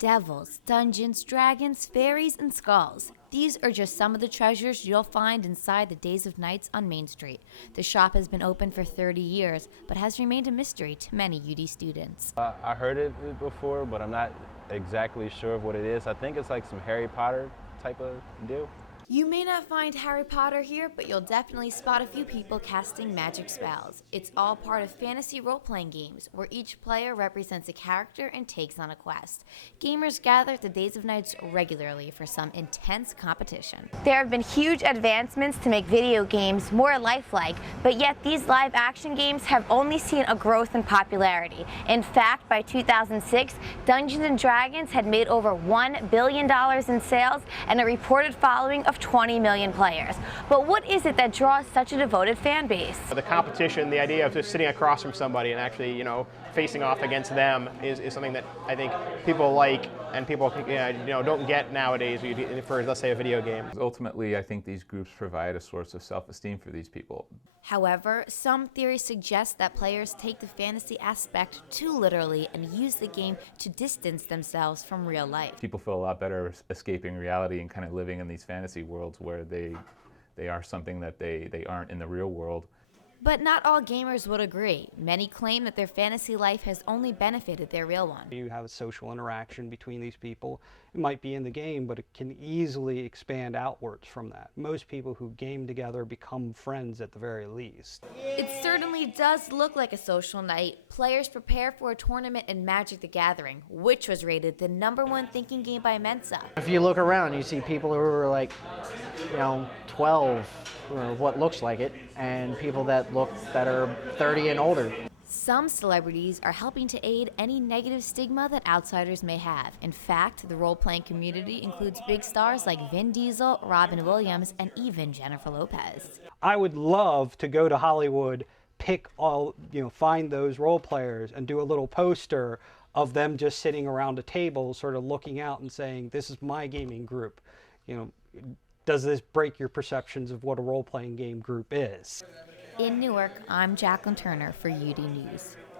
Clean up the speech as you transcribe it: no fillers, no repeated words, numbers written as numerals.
Devils, dungeons, dragons, fairies, and skulls. These are just some of the treasures you'll find inside the Days of Nights on Main Street. The shop has been open for 30 years, but has remained a mystery to many UD students. I heard it before, but I'm not exactly sure of what it is. I think it's like some Harry Potter type of deal. You may not find Harry Potter here, but you'll definitely spot a few people casting magic spells. It's all part of fantasy role-playing games, where each player represents a character and takes on a quest. Gamers gather at the Days of Nights regularly for some intense competition. There have been huge advancements to make video games more lifelike, but yet these live-action games have only seen a growth in popularity. In fact, by 2006, Dungeons & Dragons had made over $1 billion in sales and a reported following of 20 million players. But what is it that draws such a devoted fan base? The competition, the idea of just sitting across from somebody and actually, facing off against them is something that I think people like and people don't get nowadays for, let's say, a video game. Ultimately, I think these groups provide a source of self-esteem for these people. However, some theories suggest that players take the fantasy aspect too literally and use the game to distance themselves from real life. People feel a lot better escaping reality and kind of living in these fantasy worlds where they are something that they aren't in the real world. But not all gamers would agree. Many claim that their fantasy life has only benefited their real one. You have a social interaction between these people. It might be in the game, but it can easily expand outwards from that. Most people who game together become friends at the very least. It certainly does look like a social night. Players prepare for a tournament in Magic the Gathering, which was rated the #1 thinking game by Mensa. If you look around, you see people who are like, 12, or what looks like it, and people that are 30 and older. Some celebrities are helping to aid any negative stigma that outsiders may have. In fact, the role-playing community includes big stars like Vin Diesel, Robin Williams, and even Jennifer Lopez. I would love to go to Hollywood, find those role players and do a little poster of them just sitting around a table sort of looking out and saying, this is my gaming group. Does this break your perceptions of what a role-playing game group is? In Newark, I'm JACLYN Turner for UD News.